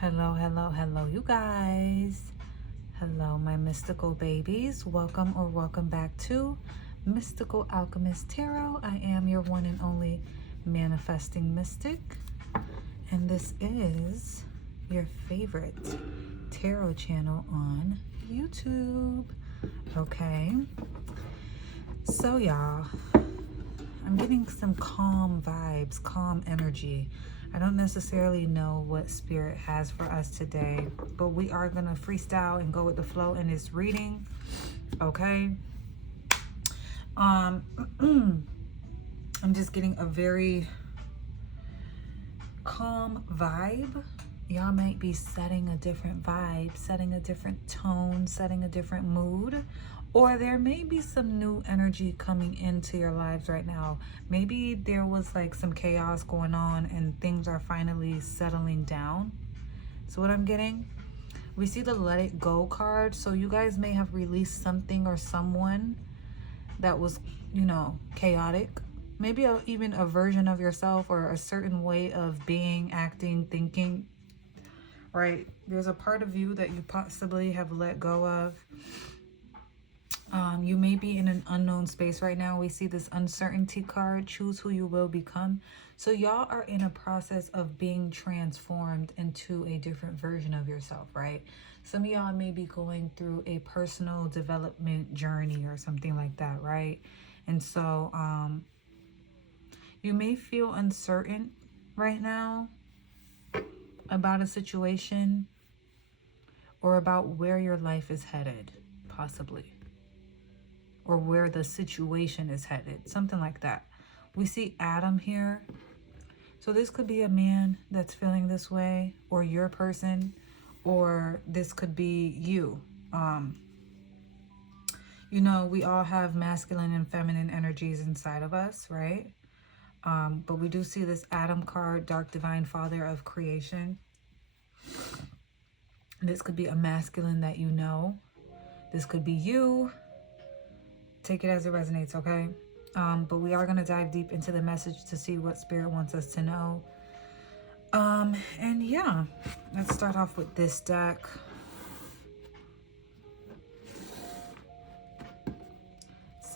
Hello, hello, hello, you guys. Hello, my mystical babies. Welcome back to Mystical Alchemist Tarot. I am your one and only manifesting mystic, and this is your favorite tarot channel on YouTube. Okay, so y'all, I'm getting some calm vibes, calm energy. I don't necessarily know what spirit has for us today, but we are gonna freestyle and go with the flow in this reading. Okay. I'm just getting a very calm vibe. Y'all might be setting a different vibe, setting a different tone, setting a different mood, or there may be some new energy coming into your lives right now. Maybe there was like some chaos going on and things are finally settling down. So what I'm getting, we see the Let It Go card. So you guys may have released something or someone that was, chaotic. Maybe even a version of yourself or a certain way of being, acting, thinking, right? There's a part of you that you possibly have let go of. You may be in an unknown space right now. We see this uncertainty card. Choose who you will become. So y'all are in a process of being transformed into a different version of yourself, right? Some of y'all may be going through a personal development journey or something like that, right? And so you may feel uncertain right now about a situation or about where your life is headed, possibly, or where the situation is headed, something like that. We see Adam here. So this could be a man that's feeling this way, or your person, or this could be you. We all have masculine and feminine energies inside of us, right? But we do see this Adam card, Dark Divine Father of Creation. This could be a masculine that you know. This could be you. Take it as it resonates, okay? But we are going to dive deep into the message to see what Spirit wants us to know. And yeah, let's start off with this deck.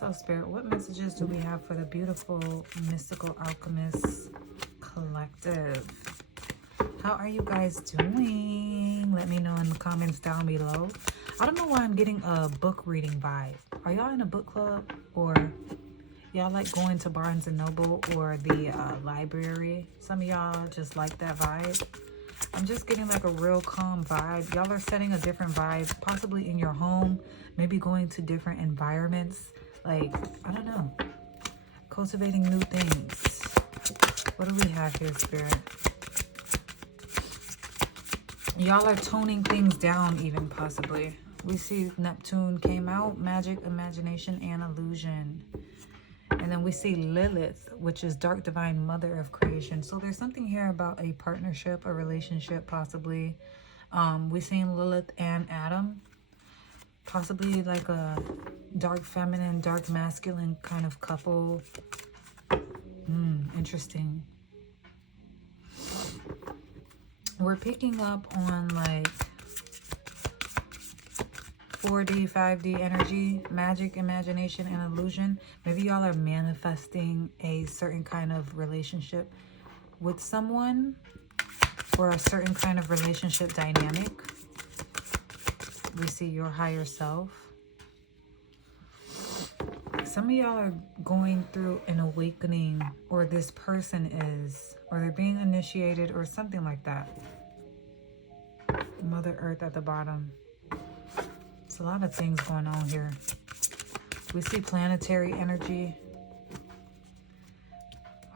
So Spirit, what messages do we have for the beautiful Mystical Alchemist Collective? How are you guys doing? Let me know in the comments down below. I don't know why I'm getting a book reading vibe. Are y'all in a book club, or y'all like going to Barnes and Noble or the library? Some of y'all just like that vibe. I'm just getting like a real calm vibe. Y'all are setting a different vibe, possibly in your home, maybe going to different environments. Like, I don't know, cultivating new things. What do we have here, Spirit? Y'all are toning things down even, possibly. We see Neptune came out, magic, imagination, and illusion. And then we see Lilith, which is Dark Divine Mother of Creation. So there's something here about a partnership, a relationship, possibly. We're seeing Lilith and Adam. Possibly like a dark feminine, dark masculine kind of couple. Interesting. We're picking up on like 4D, 5D energy, magic, imagination, and illusion. Maybe y'all are manifesting a certain kind of relationship with someone, or a certain kind of relationship dynamic. We see your higher self. Some of y'all are going through an awakening, or this person is, or they're being initiated, or something like that. Mother Earth at the bottom. It's a lot of things going on here. We see planetary energy.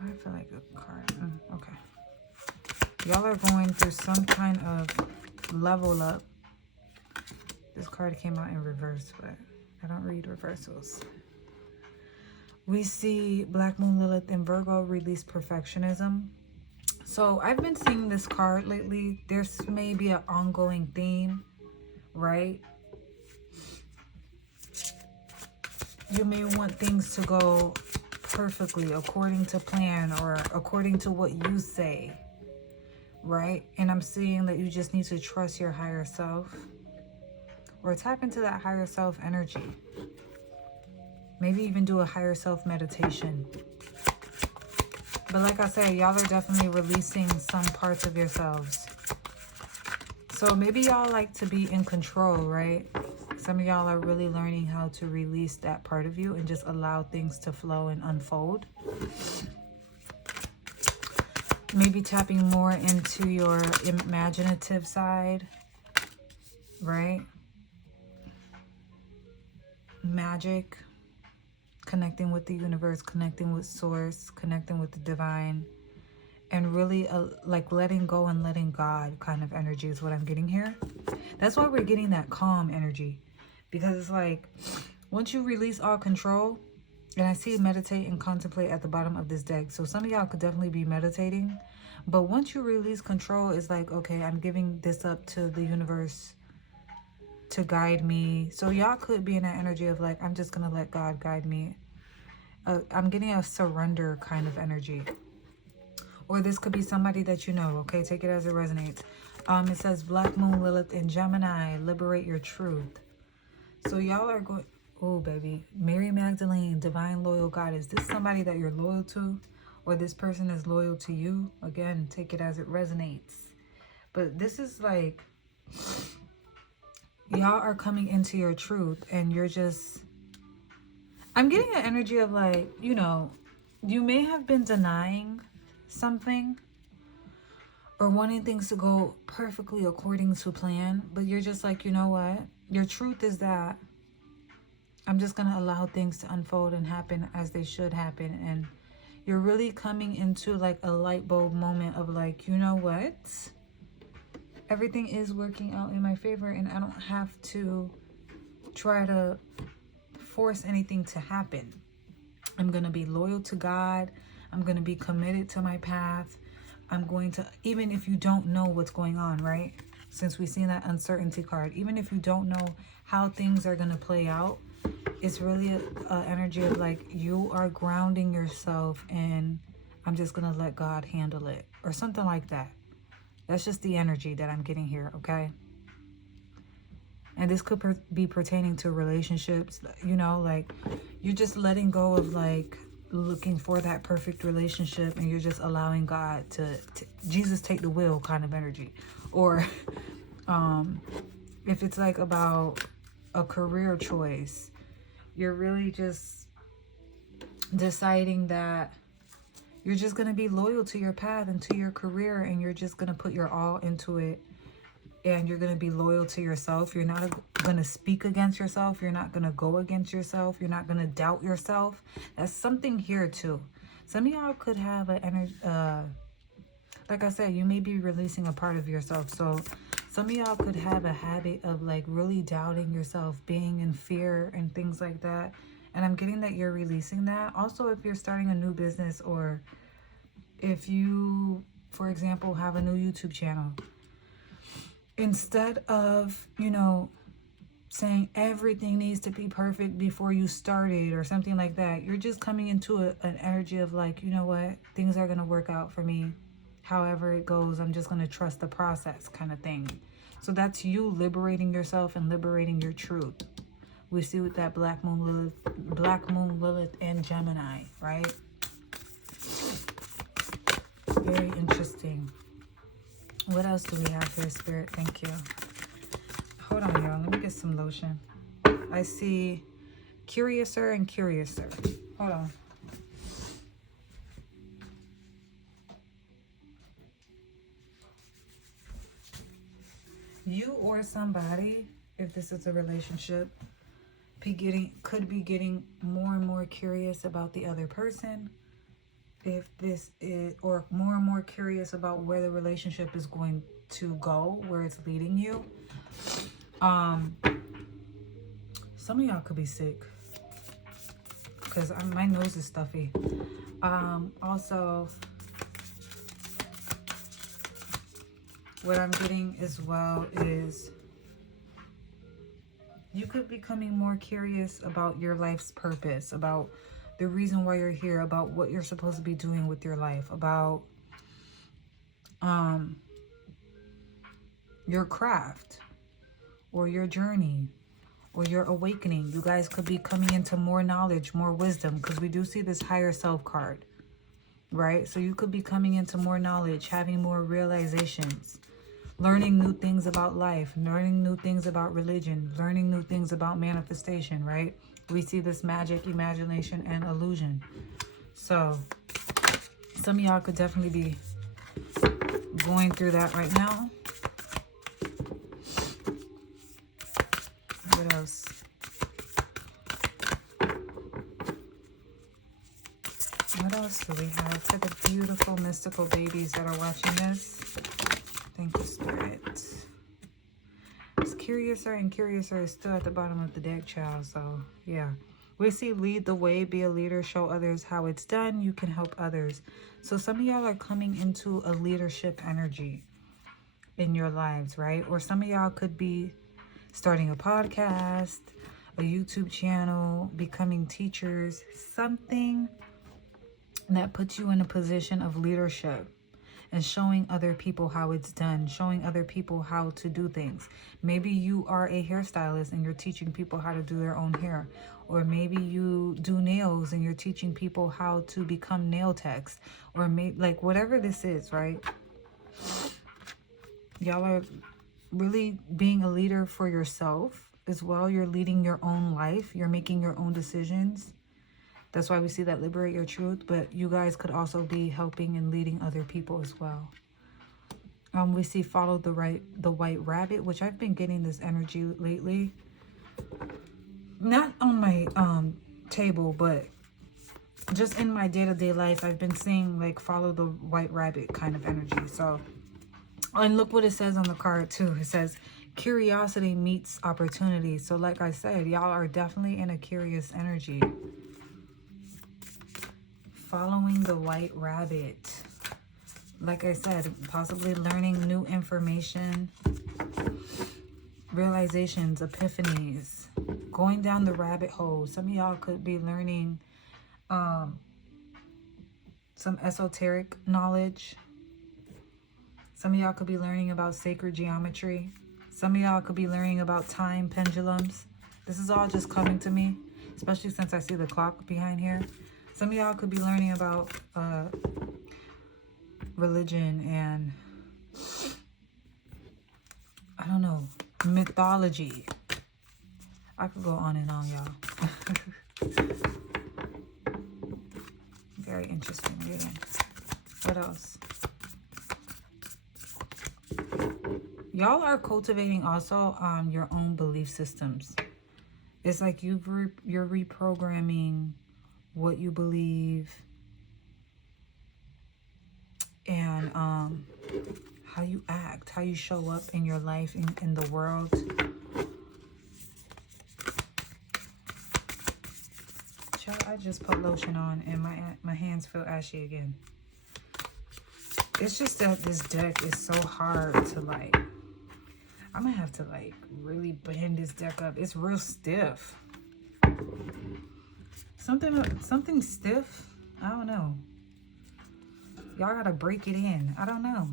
I feel like a card. Okay. Y'all are going through some kind of level up. This card came out in reverse, but I don't read reversals. We see Black Moon Lilith in Virgo, release perfectionism. So I've been seeing this card lately. There's maybe an ongoing theme, right? You may want things to go perfectly according to plan, or according to what you say, right? And I'm seeing that you just need to trust your higher self, or tap into that higher self energy. Maybe even do a higher self meditation. But like I said, y'all are definitely releasing some parts of yourselves. So maybe y'all like to be in control, right? Some of y'all are really learning how to release that part of you and just allow things to flow and unfold. Maybe tapping more into your imaginative side, right? Magic, connecting with the universe, connecting with source, connecting with the divine, and really like letting go and letting God kind of energy is what I'm getting here. That's why we're getting that calm energy, because it's like once you release all control, and I see meditate and contemplate at the bottom of this deck. So some of y'all could definitely be meditating, but once you release control, it's like, okay, I'm giving this up to the universe to guide me. So y'all could be in that energy of like, I'm just gonna let God guide me. I'm getting a surrender kind of energy. Or this could be somebody that you know, okay? Take it as it resonates. It says Black Moon, Lilith, and Gemini, liberate your truth. So y'all are going, oh, baby. Mary Magdalene, divine loyal God. Is this somebody that you're loyal to? Or this person is loyal to you? Again, take it as it resonates. But this is like, y'all are coming into your truth and you're just, I'm getting an energy of like, you know, you may have been denying something or wanting things to go perfectly according to plan, but you're just like, you know what? Your truth is that I'm just going to allow things to unfold and happen as they should happen. And you're really coming into like a light bulb moment of like, you know what? Everything is working out in my favor and I don't have to try to force anything to happen. I'm going to be loyal to God. I'm going to be committed to my path. I'm going to, even if you don't know what's going on, right? Since we've seen that uncertainty card, even if you don't know how things are going to play out, it's really an energy of like, you are grounding yourself and I'm just going to let God handle it or something like that. That's just the energy that I'm getting here, okay? And this could be pertaining to relationships, you know, like you're just letting go of like looking for that perfect relationship and you're just allowing God to Jesus take the wheel kind of energy. Or if it's like about a career choice, you're really just deciding that you're just going to be loyal to your path and to your career and you're just going to put your all into it. And you're going to be loyal to yourself. You're not going to speak against yourself. You're not going to go against yourself. You're not going to doubt yourself. That's something here too. Some of y'all could have an energy, like I said, you may be releasing a part of yourself. So some of y'all could have a habit of like really doubting yourself, being in fear and things like that. And I'm getting that you're releasing that. Also, if you're starting a new business or if you, for example, have a new YouTube channel, instead of, you know, saying everything needs to be perfect before you started or something like that, you're just coming into an energy of like, you know what, things are going to work out for me. However it goes, I'm just going to trust the process kind of thing. So that's you liberating yourself and liberating your truth. We see with that Black Moon, Lilith, and Gemini, right? Very interesting. What else do we have here, Spirit? Thank you. Hold on, y'all. Let me get some lotion. I see Curiouser and Curiouser. Hold on. You or somebody, if this is a relationship, could be getting more and more curious about the other person. If this is, or more and more curious about where the relationship is going to go, where it's leading you. Some of y'all could be sick because my nose is stuffy. Also, what I'm getting as well is you could be becoming more curious about your life's purpose, about the reason why you're here, about what you're supposed to be doing with your life, about your craft or your journey or your awakening. You guys could be coming into more knowledge, more wisdom, because we do see this higher self card, right? So you could be coming into more knowledge, having more realizations, learning new things about life, learning new things about religion, learning new things about manifestation, right? We see this magic, imagination, and illusion. So some of y'all could definitely be going through that right now. What else? What else do we have for the beautiful mystical babies that are watching this? Thank you, Spirit. It's Curiouser, and Curiouser is still at the bottom of the deck, child. So, yeah. We see lead the way, be a leader, show others how it's done. You can help others. So some of y'all are coming into a leadership energy in your lives, right? Or some of y'all could be starting a podcast, a YouTube channel, becoming teachers, something that puts you in a position of leadership and showing other people how it's done, showing other people how to do things. Maybe you are a hairstylist and you're teaching people how to do their own hair. Or maybe you do nails and you're teaching people how to become nail techs. Or maybe, like, whatever this is, right? Y'all are really being a leader for yourself as well. You're leading your own life. You're making your own decisions. That's why we see that liberate your truth. But you guys could also be helping and leading other people as well. We see follow the white rabbit, which I've been getting this energy lately. Not on my table, but just in my day-to-day life, I've been seeing like follow the white rabbit kind of energy. So, and look what it says on the card too. It says curiosity meets opportunity. So like I said, y'all are definitely in a curious energy. Following the white rabbit. Like I said, possibly learning new information, realizations, epiphanies, going down the rabbit hole. Some of y'all could be learning some esoteric knowledge. Some of y'all could be learning about sacred geometry. Some of y'all could be learning about time pendulums. This is all just coming to me, especially since I see the clock behind here. Some of y'all could be learning about religion and, I don't know, mythology. I could go on and on, y'all. Very interesting reading. What else? Y'all are cultivating also your own belief systems. It's like you're reprogramming what you believe and how you act, how you show up in your life, in the world. I just put lotion on and my hands feel ashy again. It's just that this deck is so hard to like. I'm gonna have to like really bend this deck up. It's real stiff. Something stiff. I don't know. Y'all gotta break it in. I don't know.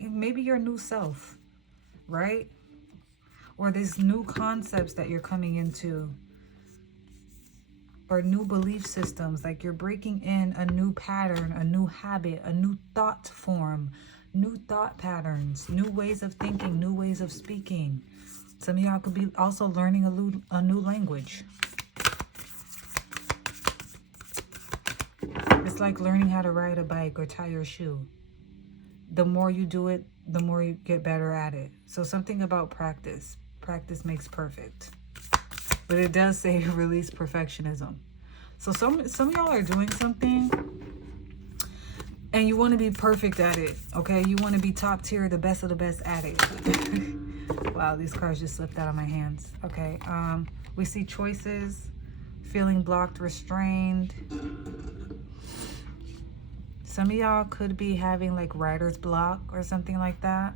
Maybe your new self, right? Or these new concepts that you're coming into. Or new belief systems, like you're breaking in a new pattern, a new habit, a new thought form, new thought patterns, new ways of thinking, new ways of speaking. Some of y'all could be also learning a new language. It's like learning how to ride a bike or tie your shoe. The more you do it, the more you get better at it. So something about practice. Practice makes perfect. But it does say release perfectionism. So some of y'all are doing something and you want to be perfect at it, okay? You want to be top tier, the best of the best at it. Wow, these cards just slipped out of my hands. Okay, we see choices, feeling blocked, restrained. Some of y'all could be having like writer's block or something like that.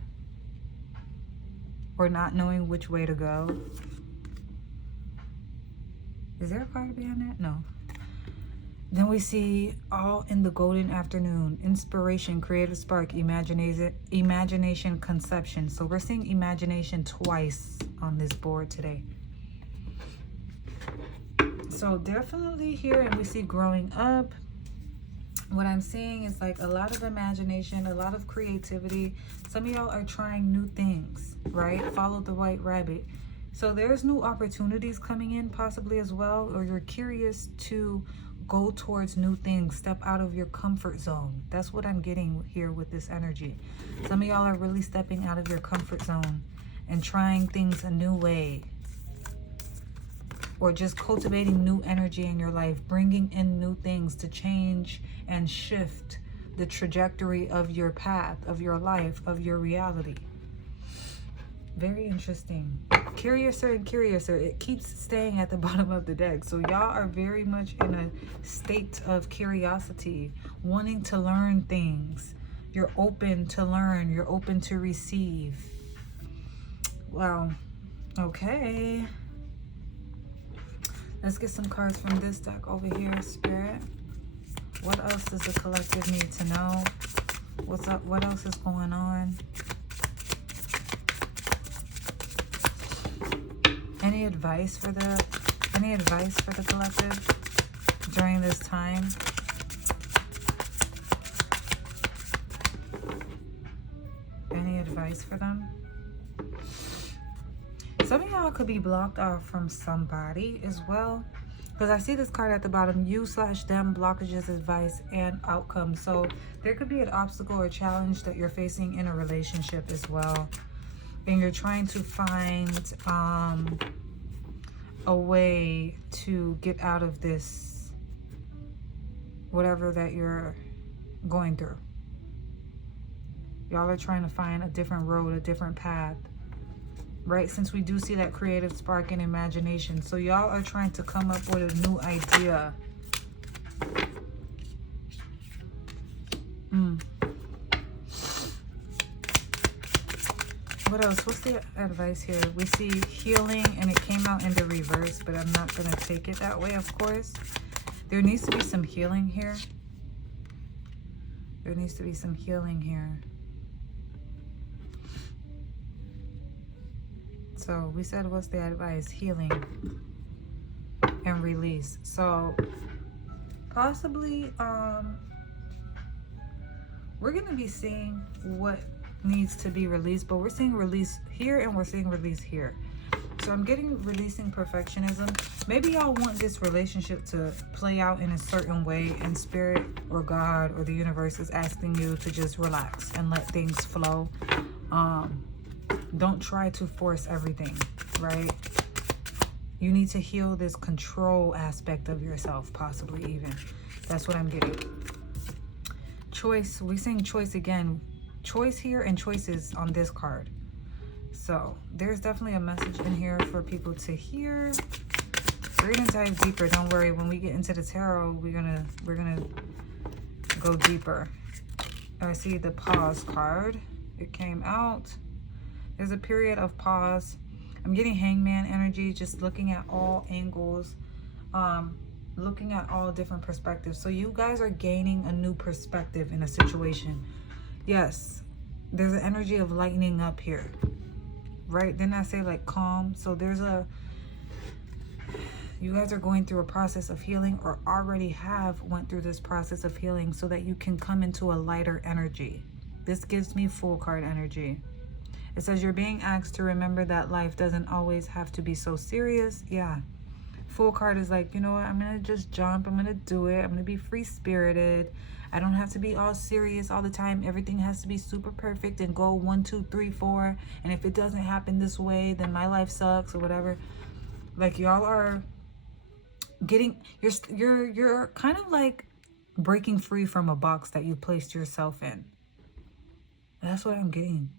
Or not knowing which way to go. Is there a card behind that? No. Then we see all in the golden afternoon, inspiration, creative spark, imagination, conception. So we're seeing imagination twice on this board today. So definitely here, and we see growing up. What I'm seeing is like a lot of imagination, a lot of creativity. Some of y'all are trying new things, right? Follow the white rabbit. So there's new opportunities coming in possibly as well, or you're curious to go towards new things, step out of your comfort zone. That's what I'm getting here with this energy. Some of y'all are really stepping out of your comfort zone and trying things a new way, or just cultivating new energy in your life, bringing in new things to change and shift the trajectory of your path, of your life, of your reality. Very interesting. Curiouser and curiouser. It keeps staying at the bottom of the deck. So y'all are very much in a state of curiosity, wanting to learn things. You're open to learn. You're open to receive. Wow. Okay. Let's get some cards from this deck over here, Spirit. What else does the collective need to know? What's up? What else is going on? Any advice for the collective during this time? Any advice for them? Some of y'all could be blocked off from somebody as well, because I see this card at the bottom, you/them, blockages, advice, and outcome. So there could be an obstacle or challenge that you're facing in a relationship as well, and you're trying to find a way to get out of this, whatever that you're going through. Y'all are trying to find a different road, a different path, right? Since we do see that creative spark and imagination. So y'all are trying to come up with a new idea. What else? What's the advice here? We see healing, and it came out in the reverse, but I'm not going to take it that way, of course. There needs to be some healing here. There needs to be some healing here. So we said, what's the advice? Healing and release. So possibly we're going to be seeing what needs to be released, but we're seeing release here and we're seeing release here. So I'm getting releasing perfectionism. Maybe y'all want this relationship to play out in a certain way, and spirit or God or the universe is asking you to just relax and let things flow. Don't try to force everything, right? You need to heal this control aspect of yourself, possibly even. That's what I'm getting. Choice. We're seeing choice again. Choice here and choices on this card. So there's definitely a message in here for people to hear. We're gonna dive deeper. Don't worry. When we get into the tarot, we're gonna go deeper. I see the pause card. It came out. There's a period of pause. I'm getting hangman energy, just looking at all angles, looking at all different perspectives. So you guys are gaining a new perspective in a situation. Yes, there's an energy of lightening up here, right? Didn't I say like calm? So there's you guys are going through a process of healing, or already have went through this process of healing, so that you can come into a lighter energy. This gives me full card energy. It says you're being asked to remember that life doesn't always have to be so serious. Yeah. Full card is like, you know what? I'm going to just jump. I'm going to do it. I'm going to be free-spirited. I don't have to be all serious all the time. Everything has to be super perfect and go 1, 2, 3, 4. And if it doesn't happen this way, then my life sucks or whatever. Like, y'all are getting, you're kind of like breaking free from a box that you placed yourself in. That's what I'm getting.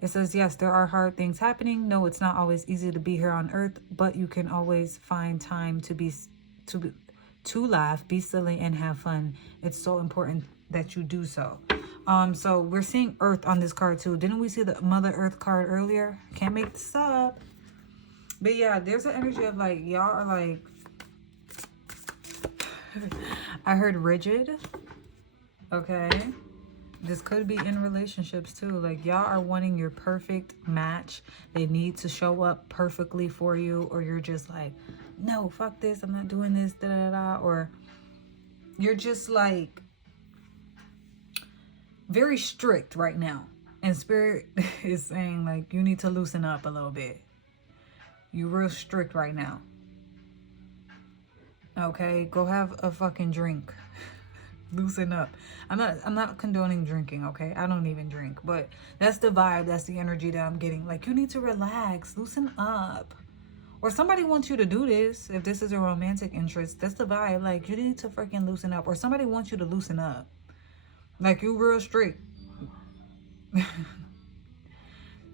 It says, yes, there are hard things happening. No, it's not always easy to be here on earth, but you can always find time to laugh, be silly, and have fun. It's so important that you do so. So we're seeing earth on this card too. Didn't we see the Mother Earth card earlier? Can't make this up. But yeah, there's an energy of like, y'all are like, I heard rigid. Okay. This could be in relationships too. Like, y'all are wanting your perfect match. They need to show up perfectly for you, or you're just like, no, fuck this, I'm not doing this, da da da. Or you're just like very strict right now. And Spirit is saying like, you need to loosen up a little bit. You're real strict right now. Okay, go have a fucking drink. Loosen up. I'm not condoning drinking, okay? I don't even drink, but that's the vibe, that's the energy that I'm getting. Like, you need to relax, loosen up. Or somebody wants you to do this. If this is a romantic interest, that's the vibe. Like, you need to freaking loosen up. Or somebody wants you to loosen up. Like, you real strict.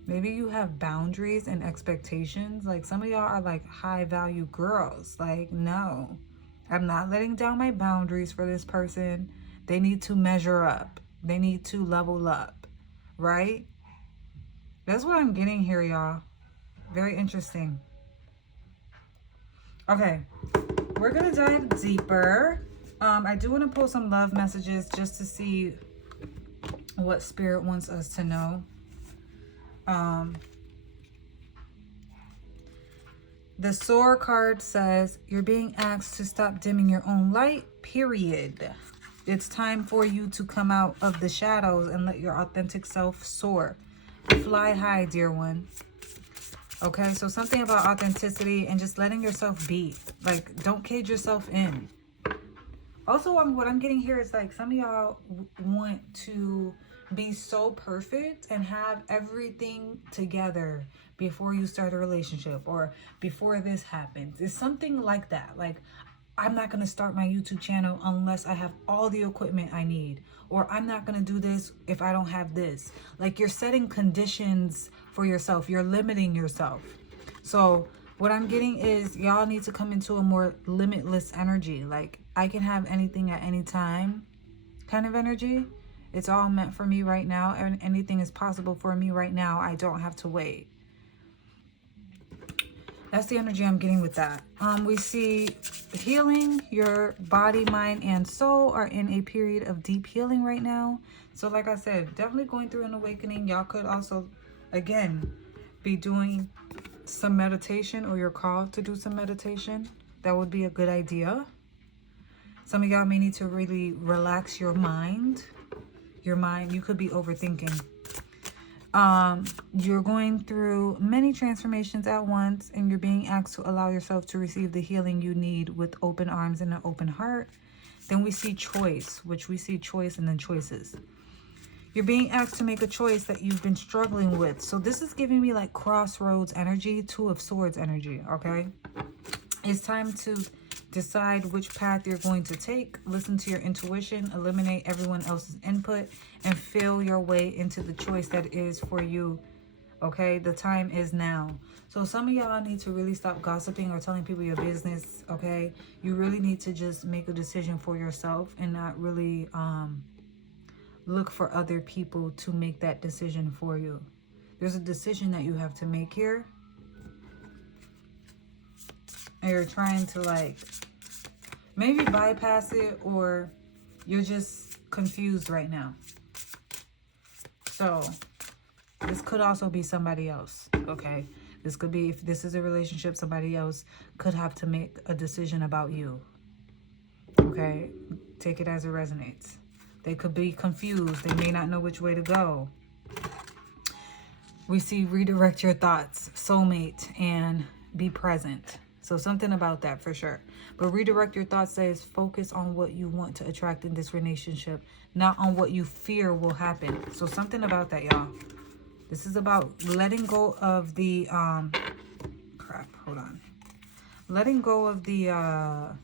Maybe you have boundaries and expectations. Like, some of y'all are like high value girls. Like, no, I'm not letting down my boundaries for this person. They need to measure up. They need to level up, right? That's what I'm getting here, y'all. Very interesting. Okay, we're gonna dive deeper. I do want to pull some love messages just to see what Spirit wants us to know. The Soar card says you're being asked to stop dimming your own light, period. It's time for you to come out of the shadows and let your authentic self soar. Fly high, dear one. Okay, so something about authenticity and just letting yourself be. Like, don't cage yourself in. Also, what I'm getting here is like, some of y'all want to be so perfect and have everything together before you start a relationship or before this happens. It's something like that. Like, I'm not going to start my YouTube channel unless I have all the equipment I need. Or I'm not going to do this if I don't have this. Like, you're setting conditions for yourself. You're limiting yourself. So what I'm getting is y'all need to come into a more limitless energy. Like, I can have anything at any time kind of energy. It's all meant for me right now. And anything is possible for me right now. I don't have to wait. That's the energy I'm getting with that. We see healing. Your body, mind, and soul are in a period of deep healing right now. So like I said, definitely going through an awakening. Y'all could also, again, be doing some meditation, or you're called to do some meditation. That would be a good idea. Some of y'all may need to really relax your mind. Your mind, you could be overthinking. You're going through many transformations at once, and you're being asked to allow yourself to receive the healing you need with open arms and an open heart. Then we see choice, which we see choice and then choices. You're being asked to make a choice that you've been struggling with. So this is giving me like crossroads energy, Two of Swords energy, okay? It's time to decide which path you're going to take. Listen to your intuition, eliminate everyone else's input, and feel your way into the choice that is for you. Okay, the time is now. So some of y'all need to really stop gossiping or telling people your business. Okay, you really need to just make a decision for yourself and not really look for other people to make that decision for you. There's a decision that you have to make here. And you're trying to like maybe bypass it, or you're just confused right now. So this could also be somebody else, okay? This could be, if this is a relationship, somebody else could have to make a decision about you, okay? Take it as it resonates. They could be confused. They may not know which way to go. We see redirect your thoughts, soulmate, and be present. So something about that for sure. But redirect your thoughts says focus on what you want to attract in this relationship, not on what you fear will happen. So something about that, y'all. This is about letting go of the letting go of the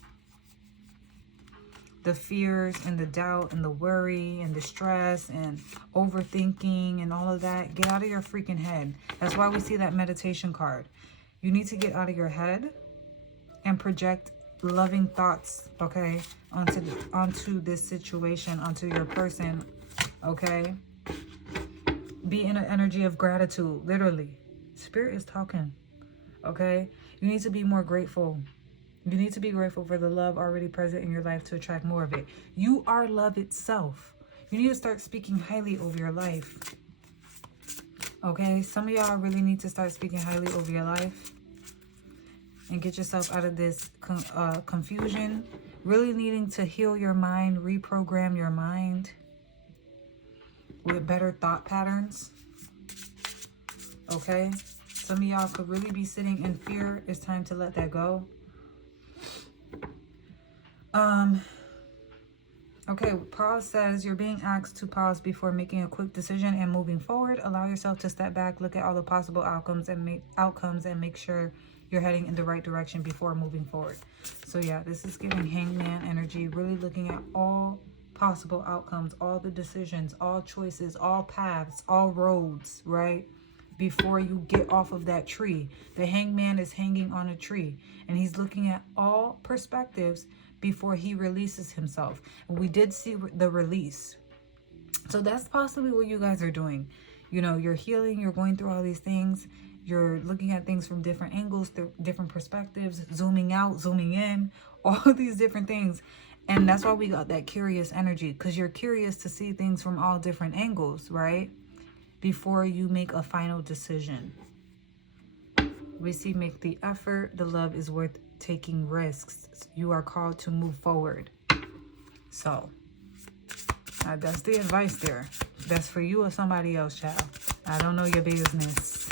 fears and the doubt and the worry and the stress and overthinking and all of that. Get out of your freaking head. That's why we see that meditation card. You need to get out of your head and project loving thoughts, okay, onto this situation, onto your person, okay? Be in an energy of gratitude, literally. Spirit is talking, okay? You need to be more grateful. You need to be grateful for the love already present in your life to attract more of it. You are love itself. You need to start speaking highly over your life. Okay? Some of y'all really need to start speaking highly over your life and get yourself out of this confusion. Really needing to heal your mind, reprogram your mind with better thought patterns. Okay? Some of y'all could really be sitting in fear. It's time to let that go. Okay, pause says you're being asked to pause before making a quick decision and moving forward. Allow yourself to step back, look at all the possible outcomes and make sure you're heading in the right direction before moving forward. So yeah, this is giving hangman energy, really looking at all possible outcomes, all the decisions, all choices, all paths, all roads, right? Before you get off of that tree. The hangman is hanging on a tree and he's looking at all perspectives before he releases himself. And we did see the release. So that's possibly what you guys are doing. You know, you're healing, you're going through all these things. You're looking at things from different angles, different perspectives, zooming out, zooming in, all these different things. And that's why we got that curious energy, because you're curious to see things from all different angles, right? Before you make a final decision. We see make the effort. The love is worth taking risks. You are called to move forward. So that's the advice there. That's for you or somebody else, child. I don't know your business.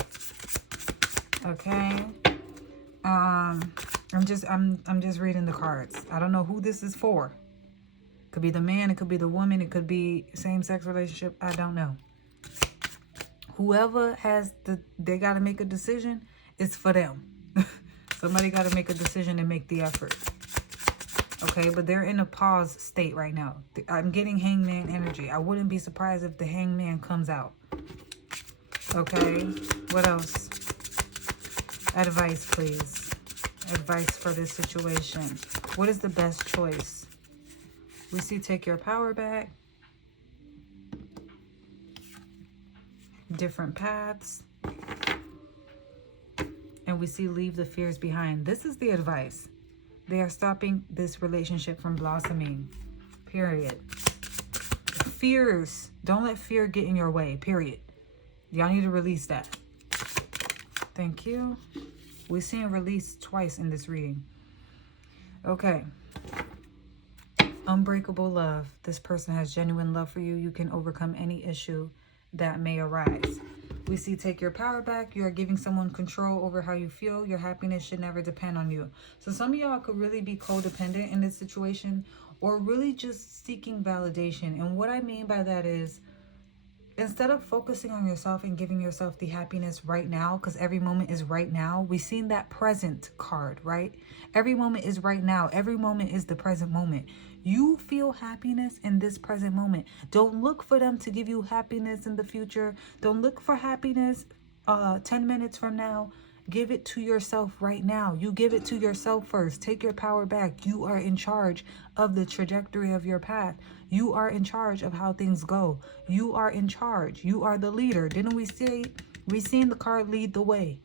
Okay. I'm just reading the cards. I don't know who this is for. Could be the man, it could be the woman, it could be same-sex relationship. I don't know. Whoever has they got to make a decision, it's for them. Somebody got to make a decision and make the effort. Okay, but they're in a pause state right now. I'm getting hangman energy. I wouldn't be surprised if the hangman comes out. Okay, what else? Advice, please. Advice for this situation. What is the best choice? We see take your power back. Different paths. And we see leave the fears behind. This is the advice. They are stopping this relationship from blossoming. Period. Fears. Don't let fear get in your way. Period. Y'all need to release that. Thank you. We're seeing release twice in this reading. Okay. Unbreakable love. This person has genuine love for you. You can overcome any issue that may arise. We see take your power back. You are giving someone control over how you feel. Your happiness should never depend on you. So some of y'all could really be codependent in this situation, or really just seeking validation. And what I mean by that is, instead of focusing on yourself and giving yourself the happiness right now, because every moment is right now. We've seen that present card, right? Every moment is right now. Every moment is the present moment. You feel happiness in this present moment. Don't look for them to give you happiness in the future. Don't look for happiness 10 minutes from now. Give it to yourself right now. You give it to yourself first. Take your power back. You are in charge of the trajectory of your path. You are in charge of how things go. You are in charge. You are the leader. Didn't we say, we seen the card lead the way?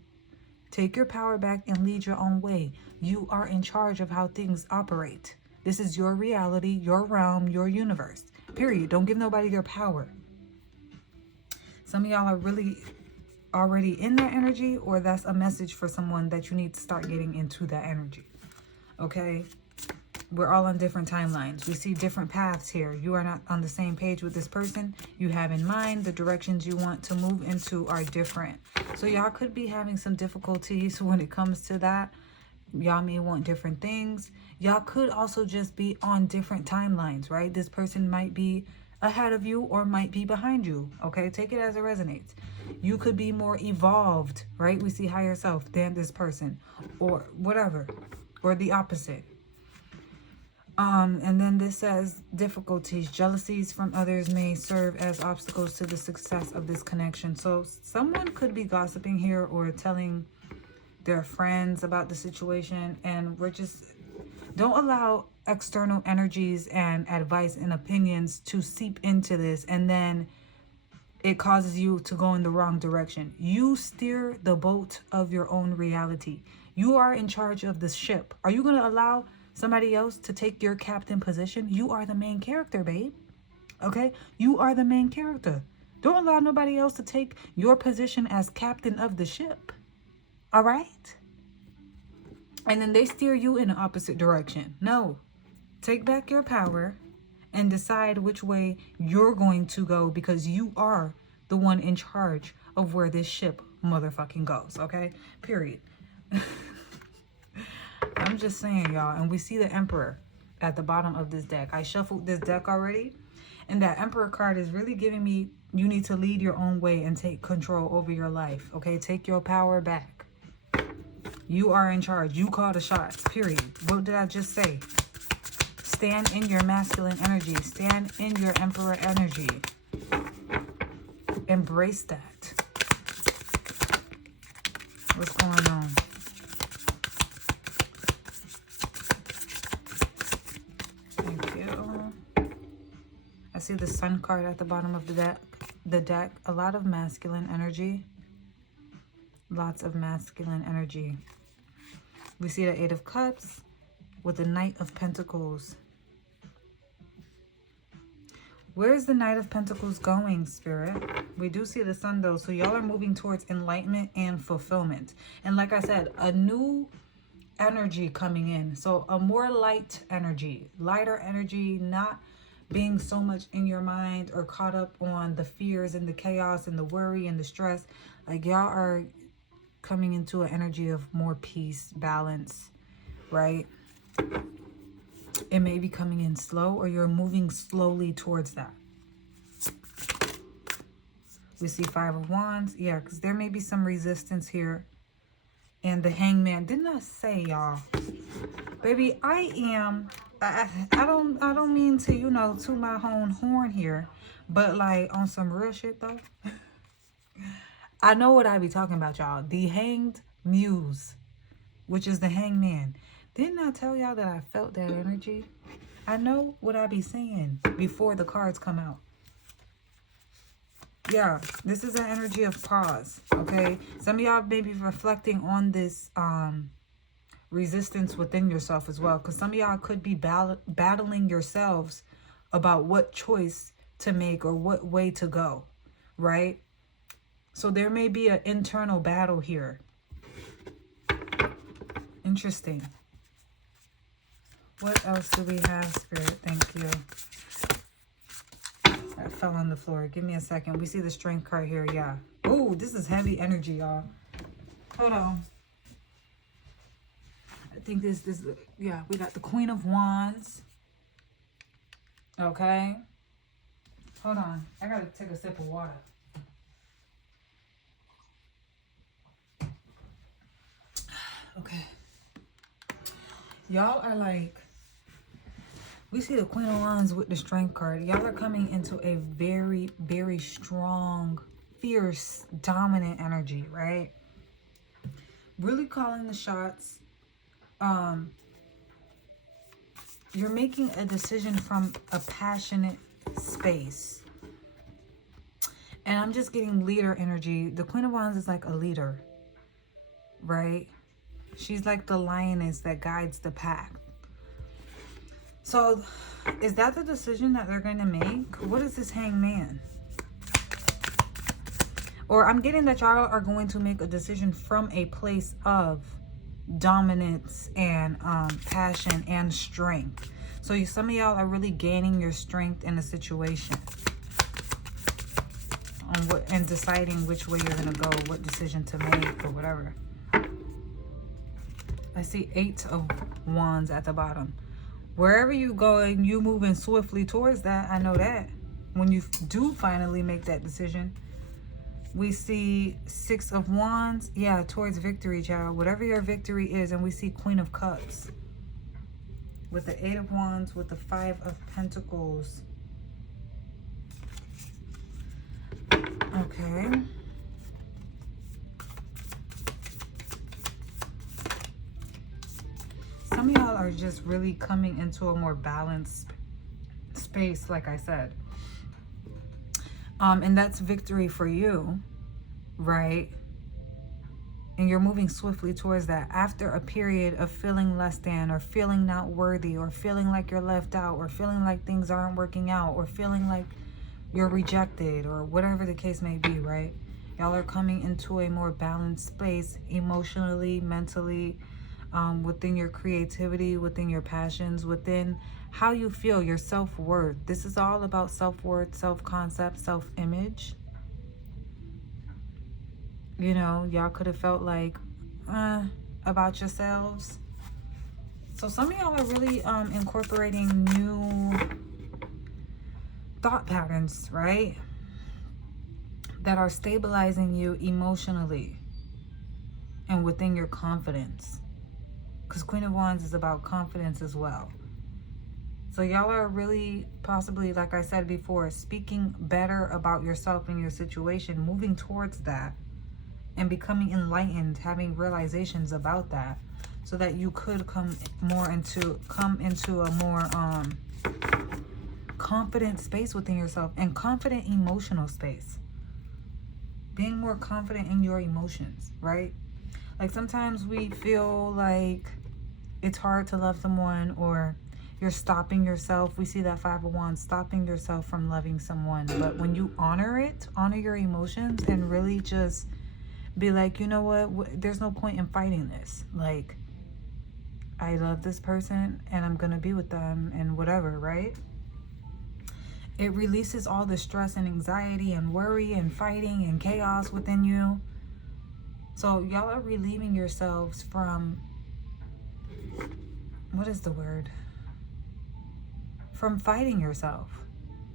Take your power back and lead your own way. You are in charge of how things operate. This is your reality, your realm, your universe. Period. Don't give nobody their power. Some of y'all are really already in that energy, or that's a message for someone that you need to start getting into that energy. Okay? We're all on different timelines. We see different paths here. You are not on the same page with this person. You have in mind the directions you want to move into are different. So y'all could be having some difficulties when it comes to that. Y'all may want different things. Y'all could also just be on different timelines, right? This person might be ahead of you or might be behind you. Okay, take it as it resonates. You could be more evolved, right? We see higher self than this person, or whatever, or the opposite. And then this says difficulties, jealousies from others may serve as obstacles to the success of this connection. So someone could be gossiping here or telling their friends about the situation, and we're just, don't allow external energies and advice and opinions to seep into this and then it causes you to go in the wrong direction. You steer the boat of your own reality. You are in charge of the ship. Are you going to allow somebody else to take your captain position? You are the main character, babe. Okay? You are the main character. Don't allow nobody else to take your position as captain of the ship. All right? And then they steer you in the opposite direction. No. Take back your power and decide which way you're going to go, because you are the one in charge of where this ship motherfucking goes, okay? Period. I'm just saying, y'all. And we see the Emperor at the bottom of this deck. I shuffled this deck already, and that Emperor card is really giving me, you need to lead your own way and take control over your life, okay? Take your power back. You are in charge. You call the shots, period. What did I just say? Stand in your masculine energy. Stand in your Emperor energy. Embrace that. What's going on? Thank you. I see the Sun card at the bottom of the deck. A lot of masculine energy. Lots of masculine energy. We see the Eight of Cups with the Knight of Pentacles. Where's the Knight of Pentacles going, Spirit? We do see the Sun, though. So y'all are moving towards enlightenment and fulfillment. And like I said, a new energy coming in. So a more light energy, lighter energy, not being so much in your mind or caught up on the fears and the chaos and the worry and the stress. Like y'all are coming into an energy of more peace, balance, right? It may be coming in slow, or you're moving slowly towards that. We see Five of Wands. Yeah, because there may be some resistance here. And the Hangman. Didn't I say, y'all? Baby, I don't mean to, you know, toot my own horn here. But like on some real shit though. I know what I be talking about, y'all. The Hanged Muse, which is the Hangman. Didn't I tell y'all that I felt that energy? I know what I be saying before the cards come out. Yeah, this is an energy of pause, okay? Some of y'all may be reflecting on this resistance within yourself as well, because some of y'all could be battling yourselves about what choice to make or what way to go, right? So there may be an internal battle here. Interesting. What else do we have, Spirit? Thank you. I fell on the floor. Give me a second. We see the Strength card here. Yeah. Oh, this is heavy energy, y'all. Hold on. I think this, yeah, we got the Queen of Wands. Okay. Hold on. I gotta take a sip of water. Okay. Y'all are like, we see the Queen of Wands with the Strength card. Y'all are coming into a very, very strong, fierce, dominant energy, right? Really calling the shots. You're making a decision from a passionate space. And I'm just getting leader energy. The Queen of Wands is like a leader, right? She's like the lioness that guides the pack. So, is that the decision that they're going to make? What is this Hangman? Or I'm getting that y'all are going to make a decision from a place of dominance and passion and strength. So some of y'all are really gaining your strength in a situation. And deciding which way you're going to go, what decision to make or whatever. I see 8 of Wands at the bottom. Wherever you going, you moving swiftly towards that. I know that. When you do finally make that decision. We see 6 of Wands. Yeah, towards victory, child. Whatever your victory is. And we see Queen of Cups. With the 8 of Wands. With the 5 of Pentacles. Okay. Some of y'all are just really coming into a more balanced space, like I said. And that's victory for you, right? And you're moving swiftly towards that after a period of feeling less than, or feeling not worthy, or feeling like you're left out, or feeling like things aren't working out, or feeling like you're rejected, or whatever the case may be, right? Y'all are coming into a more balanced space emotionally, mentally, within your creativity, within your passions, within how you feel, your self-worth. This is all about self-worth, self-concept, self-image. You know, y'all could have felt like about yourselves. So some of y'all are really incorporating new thought patterns, right? That are stabilizing you emotionally and within your confidence. Because Queen of Wands is about confidence as well. So y'all are really possibly, like I said before, speaking better about yourself and your situation, moving towards that and becoming enlightened, having realizations about that, so that you could come into a more confident space within yourself, and confident emotional space. Being more confident in your emotions, right? Like sometimes we feel like it's hard to love someone, or you're stopping yourself. We see that Five of Wands, stopping yourself from loving someone. But when you honor it, honor your emotions, and really just be like, you know what? There's no point in fighting this. Like, I love this person and I'm going to be with them and whatever, right? It releases all the stress and anxiety and worry and fighting and chaos within you. So y'all are relieving yourselves from, what is the word? From fighting yourself.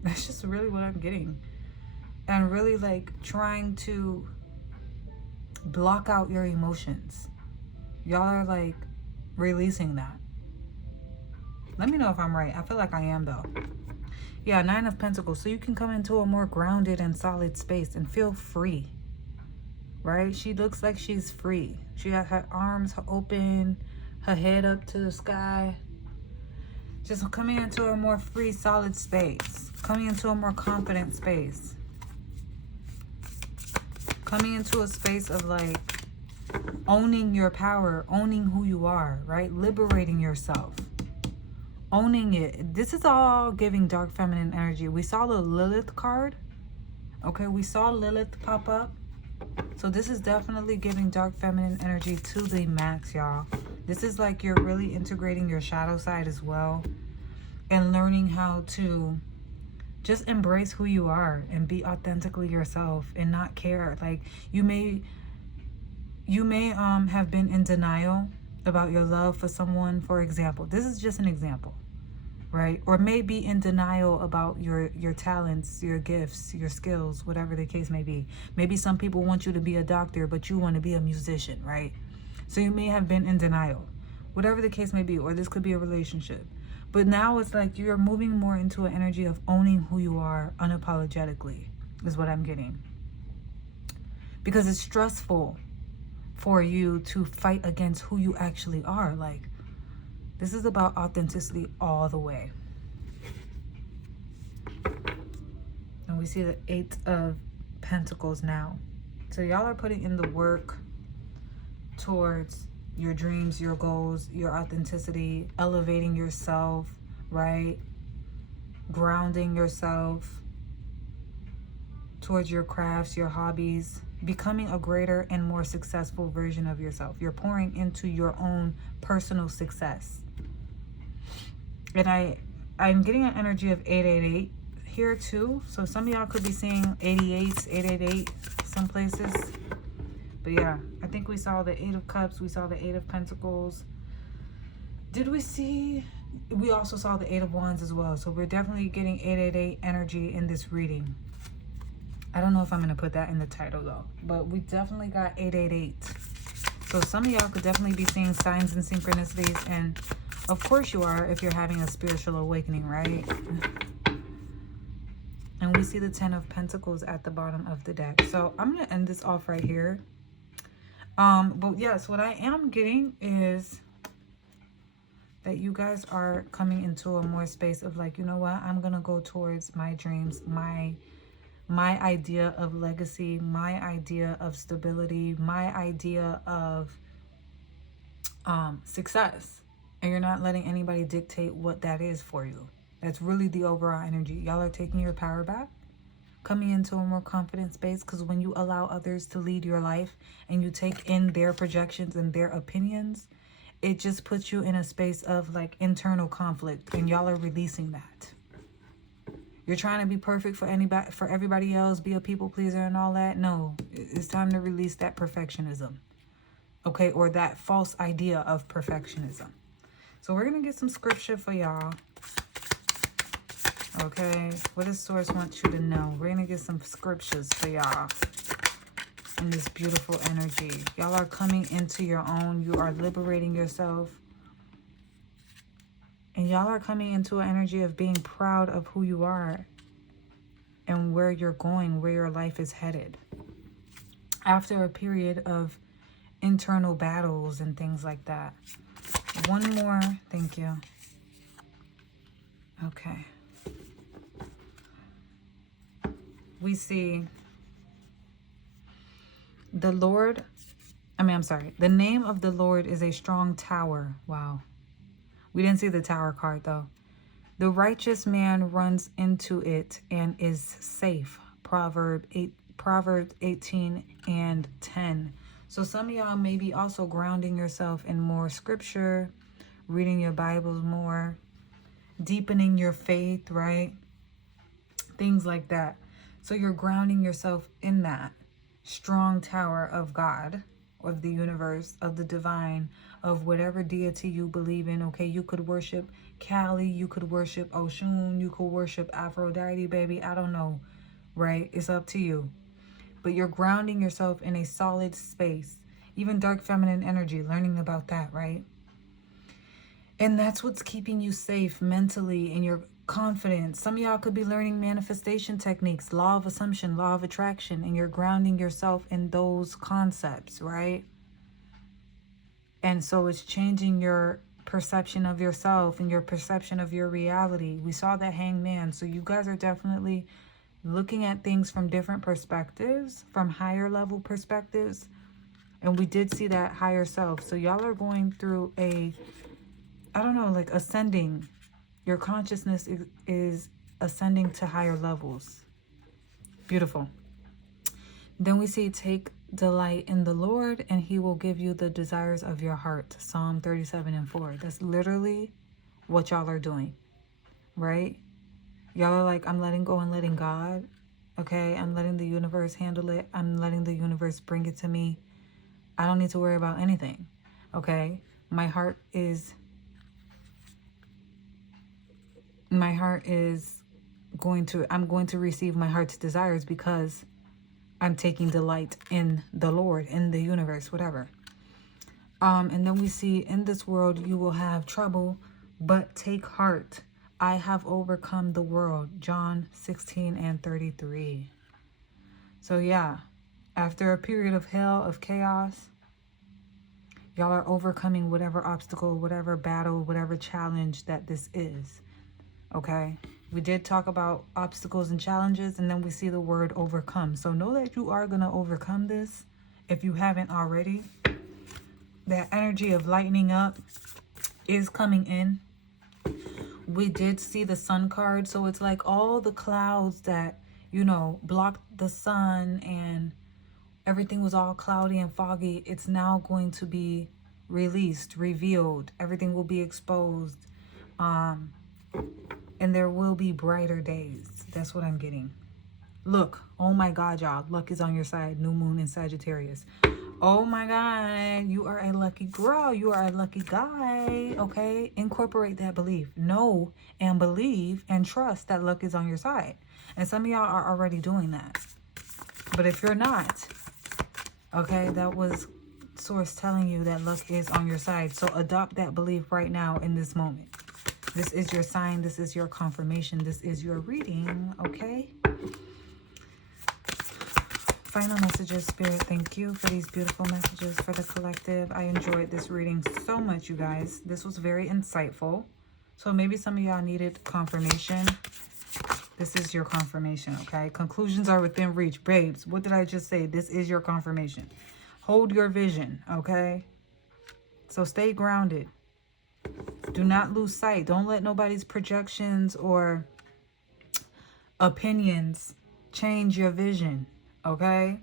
That's just really what I'm getting. And really like trying to block out your emotions. Y'all are like releasing that. Let me know if I'm right. I feel like I am though. Yeah, Nine of Pentacles. So you can come into a more grounded and solid space and feel free. Right? She looks like she's free. She got her arms open, her head up to the sky. Just coming into a more free, solid space. Coming into a more confident space. Coming into a space of like owning your power, owning who you are, right? Liberating yourself. Owning it. This is all giving dark feminine energy. We saw the Lilith card. Okay, we saw Lilith pop up. So this is definitely giving dark feminine energy to the max, y'all. This is like you're really integrating your shadow side as well. And learning how to just embrace who you are and be authentically yourself and not care. Like you may have been in denial about your love for someone, for example. This is just an example, right? Or maybe in denial about your talents, your gifts, your skills, whatever the case may be. Maybe some people want you to be a doctor, but you want to be a musician, right? So you may have been in denial, whatever the case may be, or this could be a relationship. But now it's like you're moving more into an energy of owning who you are unapologetically, is what I'm getting. Because it's stressful for you to fight against who you actually are. Like, this is about authenticity all the way. And we see the Eight of Pentacles now. So y'all are putting in the work towards your dreams, your goals, your authenticity, elevating yourself, right? Grounding yourself towards your crafts, your hobbies, becoming a greater and more successful version of yourself. You're pouring into your own personal success. And I'm getting an energy of 888 here too. So some of y'all could be seeing 88s, 888 some places. But yeah, I think we saw the Eight of Cups. We saw the Eight of Pentacles. Did we see? We also saw the Eight of Wands as well. So we're definitely getting 888 energy in this reading. I don't know if I'm going to put that in the title though. But we definitely got 888. So some of y'all could definitely be seeing signs and synchronicities. And of course you are if you're having a spiritual awakening, right? And we see the 10 of Pentacles at the bottom of the deck. So I'm going to end this off right here. But yes, what I am getting is that you guys are coming into a more space of like, you know what, I'm gonna go towards my dreams, my my idea of legacy, my idea of stability, my idea of success. And you're not letting anybody dictate what that is for you. That's really the overall energy. Y'all are taking your power back, coming into a more confident space, because when you allow others to lead your life and you take in their projections and their opinions, it just puts you in a space of like internal conflict, and y'all are releasing that. You're trying to be perfect for anybody, for everybody else, be a people pleaser and all that. No, it's time to release that perfectionism. Okay, or that false idea of perfectionism. So we're going to get some scripture for y'all. Okay, what does Source want you to know? We're going to get some scriptures for y'all in this beautiful energy. Y'all are coming into your own. You are liberating yourself. And y'all are coming into an energy of being proud of who you are and where you're going, where your life is headed. After a period of internal battles and things like that. One more. Thank you. Okay. We see the Lord. The name of the Lord is a strong tower. Wow. We didn't see the tower card though. The righteous man runs into it and is safe. Proverbs 18 and 10. So some of y'all may be also grounding yourself in more scripture, reading your Bibles more, deepening your faith, right? Things like that. So you're grounding yourself in that strong tower of God, of the universe, of the divine, of whatever deity you believe in. Okay, you could worship Kali, you could worship Oshun, you could worship Aphrodite, baby. I don't know, right? It's up to you. But you're grounding yourself in a solid space. Even dark feminine energy, learning about that, right? And that's what's keeping you safe mentally and your confidence. Some of y'all could be learning manifestation techniques, law of assumption, law of attraction, and you're grounding yourself in those concepts, right? And so it's changing your perception of yourself and your perception of your reality. We saw that hangman. So you guys are definitely looking at things from different perspectives, from higher level perspectives. And we did see that higher self. So y'all are going through a, I don't know, like ascending. Your consciousness is ascending to higher levels. Beautiful. Then we see, take delight in the Lord and he will give you the desires of your heart. Psalm 37 and 4. That's literally what y'all are doing, right? Y'all are like, I'm letting go and letting God. Okay, I'm letting the universe handle it. I'm letting the universe bring it to me. I don't need to worry about anything. Okay, my heart is I'm going to receive my heart's desires because I'm taking delight in the Lord, in the universe, whatever. And then we see, in this world you will have trouble, but take heart. I have overcome the world. John 16 and 33. So yeah, after a period of hell, of chaos, y'all are overcoming whatever obstacle, whatever battle, whatever challenge that this is. Okay, we did talk about obstacles and challenges, and then we see the word overcome. So know that you are going to overcome this if you haven't already. That energy of lightening up is coming in. We did see the sun card. So it's like all the clouds that, you know, blocked the sun and everything was all cloudy and foggy. It's now going to be released, revealed. Everything will be exposed. And there will be brighter days. That's what I'm getting. Look, oh my God, y'all. Luck is on your side. New moon in Sagittarius. Oh my God, you are a lucky girl. You are a lucky guy. Okay, incorporate that belief. Know and believe and trust that luck is on your side. And some of y'all are already doing that. But if you're not, okay, that was Source telling you that luck is on your side. So adopt that belief right now in this moment. This is your sign. This is your confirmation. This is your reading, okay? Final messages, Spirit. Thank you for these beautiful messages for the collective. I enjoyed this reading so much, you guys. This was very insightful. So maybe some of y'all needed confirmation This is your confirmation, okay? Conclusions are within reach. Babes, what did I just say? This is your confirmation. Hold your vision, okay? So stay grounded. Do not lose sight. Don't let nobody's projections or opinions change your vision, okay?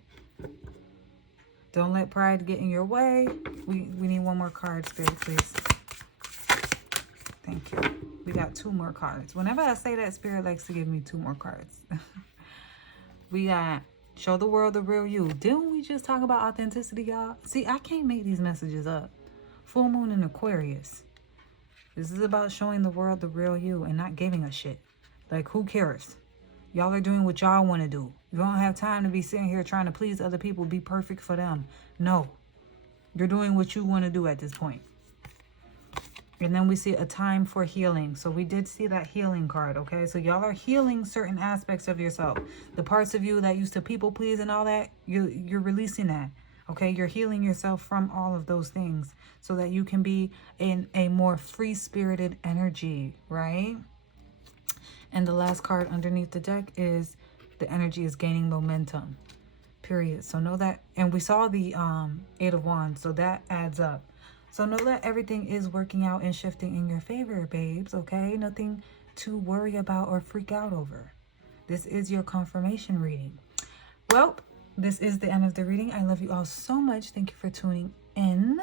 Don't let pride get in your way. We need one more card, Spirit, please. Thank you. We got 2 more cards. Whenever I say that, Spirit likes to give me 2 more cards. We got show the world the real you. Didn't we just talk about authenticity, y'all? See, I can't make these messages up. Full moon in Aquarius. This is about showing the world the real you and not giving a shit. Like, who cares? Y'all are doing what y'all want to do. You don't have time to be sitting here trying to please other people, be perfect for them. No. You're doing what you want to do at this point. And then we see a time for healing. So we did see that healing card, okay? So y'all are healing certain aspects of yourself. The parts of you that used to people please and all that, you're releasing that, okay? You're healing yourself from all of those things so that you can be in a more free-spirited energy, right? And the last card underneath the deck is the energy is gaining momentum, period. So know that. And we saw the 8 of Wands, so that adds up. So know that everything is working out and shifting in your favor, babes, okay? Nothing to worry about or freak out over. This is your confirmation reading. Well, this is the end of the reading. I love you all so much. Thank you for tuning in.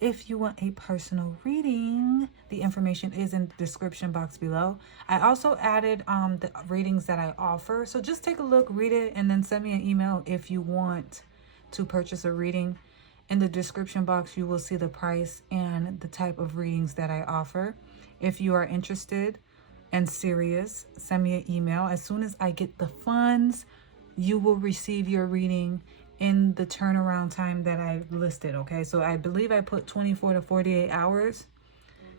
If you want a personal reading, the information is in the description box below. I also added the readings that I offer. So just take a look, read it, and then send me an email if you want to purchase a reading. In the description box, you will see the price and the type of readings that I offer. If you are interested and serious, send me an email. As soon as I get the funds, you will receive your reading in the turnaround time that I listed, okay? So I believe I put 24 to 48 hours.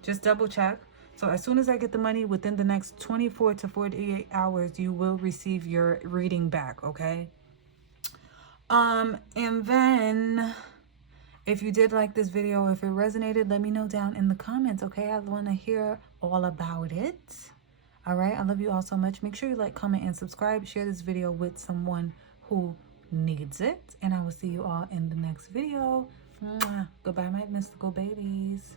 Just double check. So as soon as I get the money, within the next 24 to 48 hours, you will receive your reading back, okay? And then if you did like this video, if it resonated, let me know down in the comments, okay? I want to hear all about it. All right? I love you all so much. Make sure you like, comment, and subscribe. Share this video with someone who needs it. And I will see you all in the next video. Mwah. Goodbye, my mystical babies.